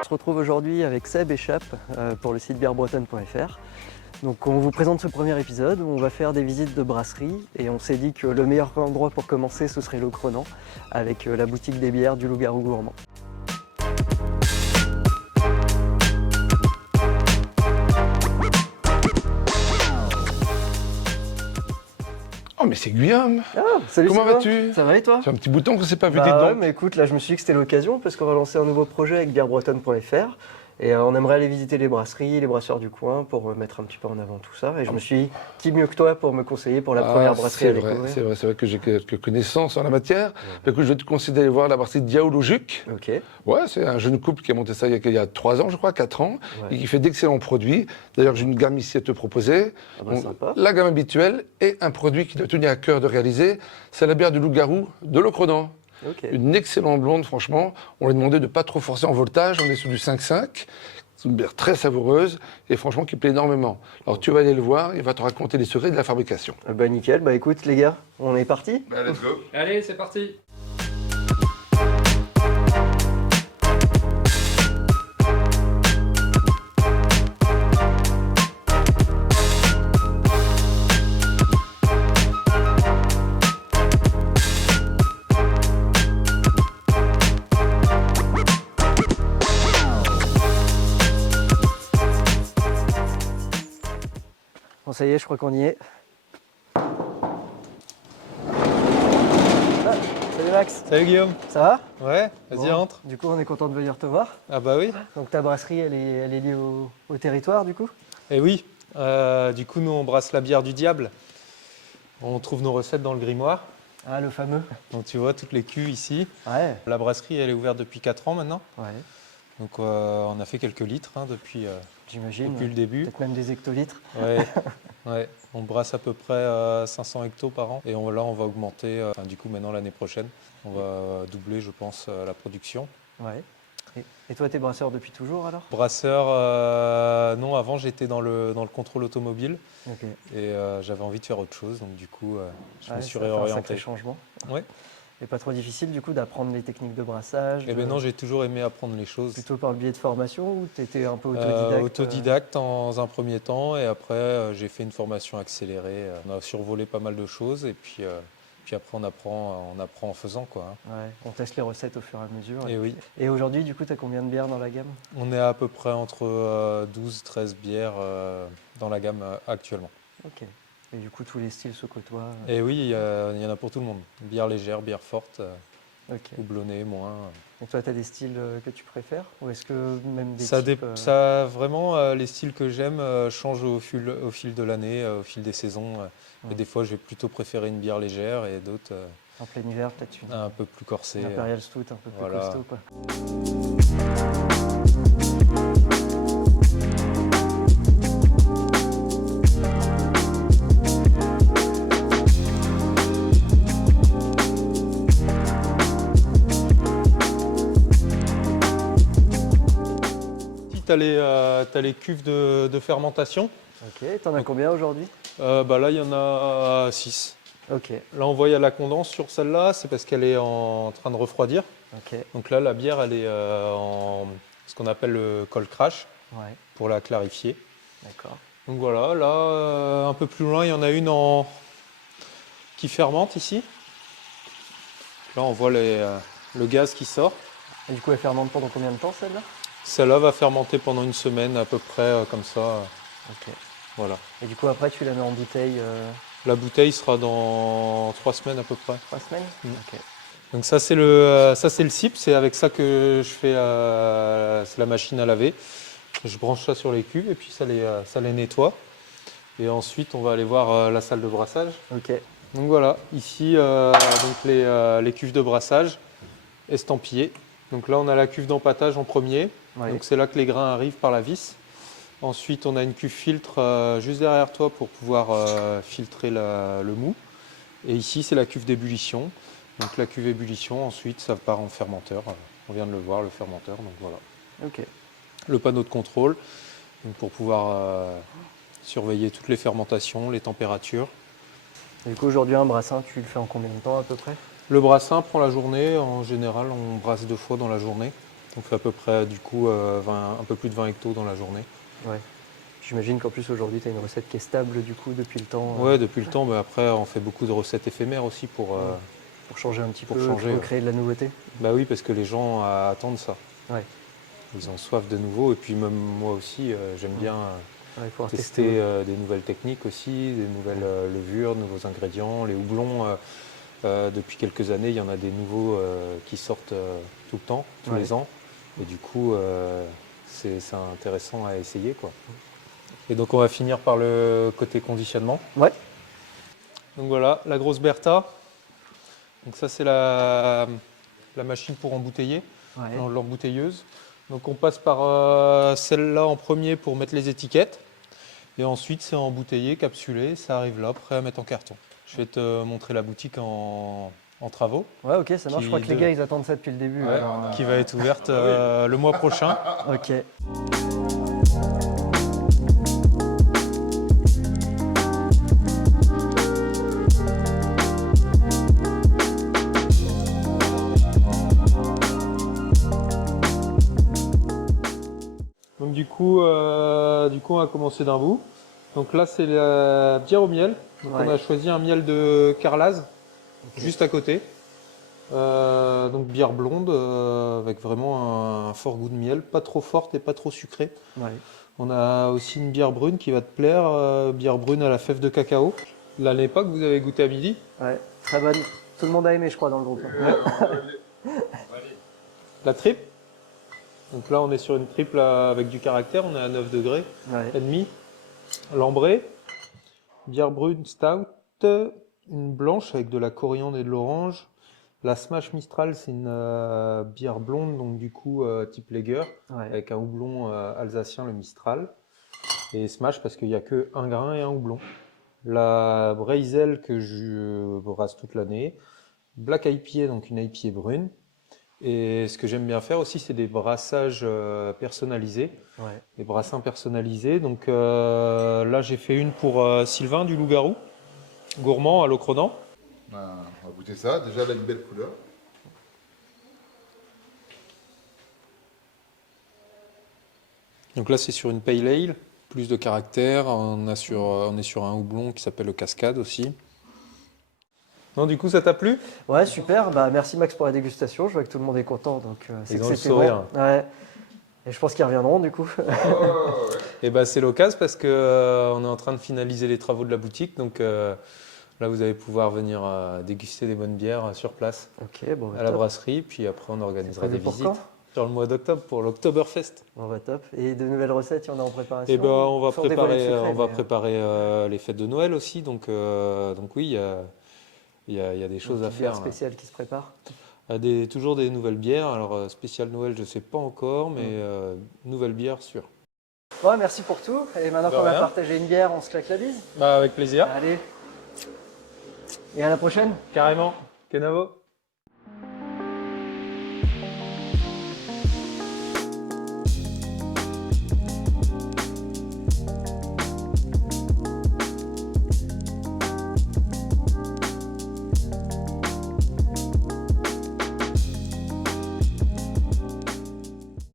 On se retrouve aujourd'hui avec Seb et Chap pour le site bièrebretonne.fr. Donc on vous présente ce premier épisode où on va faire des visites de brasserie et on s'est dit que le meilleur endroit pour commencer ce serait l'Ocronan avec la boutique des bières du Loup-Garou Gourmand. Oh mais c'est Guillaume. Ah, salut. Comment Sylvain. vas-tu? Ça va et toi? C'est un petit bouton qu'on s'est pas vu, Bah dites ouais, donc. mais écoute, là je me suis dit que c'était l'occasion parce qu'on va lancer un nouveau projet avec bièrebretonne.fr et on aimerait aller visiter les brasseries, les brasseurs du coin pour mettre un petit peu en avant tout ça. Et je me suis dit, qui mieux que toi pour me conseiller pour la première brasserie à découvrir? C'est vrai que j'ai quelques connaissances en la matière. Bah, écoute, je vais te conseiller d'aller voir la brasserie Diaoulou-Juc. Ok. Ouais, c'est un jeune couple qui a monté ça il y a 3 ans, je crois, 4 ans, Ouais. et qui fait d'excellents produits. D'ailleurs, j'ai une gamme ici à te proposer. Ah bah, sympa. La gamme habituelle et un produit qui doit tenir à cœur de réaliser, c'est la bière du Loup-Garou de l'Ocronan. Ok. Une excellente blonde, franchement. On lui a demandé de ne pas trop forcer en voltage. On est sur du 5,5. C'est une bière très savoureuse et franchement qui plaît énormément. Alors tu vas aller le voir, il va te raconter les secrets de la fabrication. Bah nickel, bah écoute les gars, on est parti. Bah, let's go. Allez, c'est parti. Bon ça y est, je crois qu'on y est. Ah, salut Max, Salut Guillaume. ça va? Ouais, vas-y, Bon, rentre. Du coup on est content de venir te voir. Ah bah oui. Donc ta brasserie elle est liée au territoire du coup? Et oui, du coup nous on brasse la bière du diable. On trouve nos recettes dans le grimoire. Ah le fameux. Donc tu vois toutes les cuves ici. Ouais. La brasserie elle est ouverte depuis 4 ans maintenant. Ouais, Donc on a fait quelques litres depuis j'imagine. le début. Peut-être même des hectolitres. Ouais, ouais. On brasse à peu près 500 hectos par an. Et là on va augmenter, du coup maintenant l'année prochaine, on va doubler je pense la production. Ouais. Et toi t'es brasseur depuis toujours alors? Brasseur, non, avant j'étais dans le contrôle automobile. Ok. Et j'avais envie de faire autre chose, donc du coup, je me Ouais, suis ça fait un sacré réorienté. changement. Ouais. Et pas trop difficile du coup d'apprendre les techniques de brassage? Et ben non, j'ai toujours aimé apprendre les choses. Plutôt par le biais de formation ou t'étais un peu autodidacte? Autodidacte dans un premier temps, et après j'ai fait une formation accélérée. On a survolé pas mal de choses, et puis après on apprend en faisant quoi. Ouais, on teste les recettes au fur et à mesure. Et oui, Et aujourd'hui, du coup, tu as combien de bières dans la gamme? on est à peu près entre 12-13 bières dans la gamme actuellement. Ok. Et du coup, tous les styles se côtoient. Et oui, il y en a pour tout le monde. Bière légère, bière forte, Ok. houblonnée, moins. Et toi, tu as des styles que tu préfères? Ou est-ce que même des Ça, types, ça vraiment, les styles que j'aime changent au fil de l'année, au fil des saisons. Ouais. Et des fois, je vais plutôt préférer une bière légère et d'autres en plein hiver, peut-être une un peu plus corsée. Imperial Stout un peu plus voilà. costaud, quoi. Ici, tu as les cuves de fermentation. Ok. T'en as combien aujourd'hui? Là, il y en a 6. Ok. Là, on voit il y a la condense sur celle-là, c'est parce qu'elle est en train de refroidir. Ok. Donc là, la bière, elle est en ce qu'on appelle le cold crash Ouais. pour la clarifier. D'accord. Donc voilà, là, un peu plus loin, il y en a une qui fermente ici. Là, on voit le gaz qui sort. Et du coup, elle fermente pendant combien de temps celle-là? Celle-là va fermenter pendant une semaine à peu près, comme ça. Ok. Voilà. Et du coup, après, tu la mets en bouteille La bouteille sera dans 3 semaines à peu près. 3 semaines? Mm. Ok. Donc ça, c'est le CIP, c'est avec ça que je fais c'est la machine à laver. Je branche ça sur les cuves et puis ça les nettoie. Et ensuite, on va aller voir la salle de brassage. Ok. Donc voilà, ici, donc les cuves de brassage estampillées. Donc là, on a la cuve d'empâtage en premier. Ouais. Donc c'est là que les grains arrivent par la vis. Ensuite, on a une cuve filtre juste derrière toi pour pouvoir filtrer le mou. Et ici, c'est la cuve d'ébullition. Donc la cuve ébullition, ensuite, ça part en fermenteur. On vient de le voir, le fermenteur. Donc voilà. Ok. Le panneau de contrôle donc pour pouvoir surveiller toutes les fermentations, les températures. Et du coup, aujourd'hui, un brassin, tu le fais en combien de temps à peu près? Le brassin prend la journée. En général, on brasse 2 fois dans la journée. On fait à peu près du coup un peu plus de 20 hectos dans la journée. Ouais. J'imagine qu'en plus aujourd'hui tu as une recette qui est stable du coup depuis le temps. Ouais, depuis le temps, mais après on fait beaucoup de recettes éphémères aussi pour Changer un petit pour peu, changer, pour créer de la nouveauté. bah oui, parce que les gens attendent ça. Ouais. Ils ont soif de nouveau, et puis même moi aussi, j'aime bien Ouais, pouvoir tester des nouvelles techniques aussi, des nouvelles levures, de nouveaux ingrédients. Les houblons, depuis quelques années, il y en a des nouveaux qui sortent tout le temps, tous les ans. Et du coup, c'est intéressant à essayer, quoi. Et donc on va finir par le côté conditionnement. Ouais. Donc voilà, la grosse Bertha. Donc ça c'est la machine pour embouteiller, l'embouteilleuse. Donc on passe par celle-là en premier pour mettre les étiquettes. Et ensuite c'est embouteillé, capsulé, ça arrive là, prêt à mettre en carton. Je vais te montrer la boutique en travaux. Ouais, ok, ça marche. Je crois que les gars ils attendent ça depuis le début. Ouais, qui va être ouverte le mois prochain. Ok. Donc du coup on va commencer d'un bout. Donc là c'est la bière au miel. Donc on a choisi un miel de Carlaz, juste à côté. Donc bière blonde avec vraiment un fort goût de miel, pas trop forte et pas trop sucrée. Ouais. On a aussi une bière brune qui va te plaire, bière brune à la fève de cacao. Là à l'époque vous avez goûté à midi. Ouais, très bonne. Tout le monde a aimé je crois dans le groupe. La triple. Donc là on est sur une triple avec du caractère, on est à 9 degrés et demi. L'ambrée, bière brune stout, une blanche avec de la coriandre et de l'orange. La Smash Mistral, c'est une bière blonde, donc du coup type lager, avec un houblon alsacien, le Mistral. Et Smash parce qu'il n'y a que un grain et un houblon. La Breisel que je brasse toute l'année. Black IPA, donc une IPA brune. Et ce que j'aime bien faire aussi, c'est des brassages personnalisés, des brassins personnalisés. Donc là, j'ai fait une pour Sylvain du Loup-Garou, gourmand à l'Ocronan. On va goûter ça, déjà elle a une belle couleur. Donc là, c'est sur une pale ale, plus de caractère. On est sur un houblon qui s'appelle le Cascade aussi. Non, du coup, ça t'a plu? Ouais, super. Bah, merci Max pour la dégustation. Je vois que tout le monde est content, donc c'est que ont le c'était sourire. bon. Ouais. Et je pense qu'ils reviendront du coup. Et bah, c'est l'occasion parce qu'on est en train de finaliser les travaux de la boutique. Donc là, vous allez pouvoir venir déguster des bonnes bières sur place, Ok, bon, bah, à la top. brasserie. Puis après, on organisera des Pour visites quand sur le mois d'octobre pour l'Oktoberfest. Bon, bah, top. Et de nouvelles recettes, il y en a en préparation? Et ben, on va Sans dévoiler de secret, préparer, mais, les fêtes de Noël aussi. Donc oui, il y a des choses une à petite bière faire. spéciale qui se prépare. Toujours des nouvelles bières. Alors, spécial Noël, je ne sais pas encore, mais nouvelles bières, sûres. Ouais, merci pour tout. Et maintenant De qu'on a rien. partagé une bière, on se claque la bise. Bah, avec plaisir. Allez. Et à la prochaine. Carrément. Kenavo.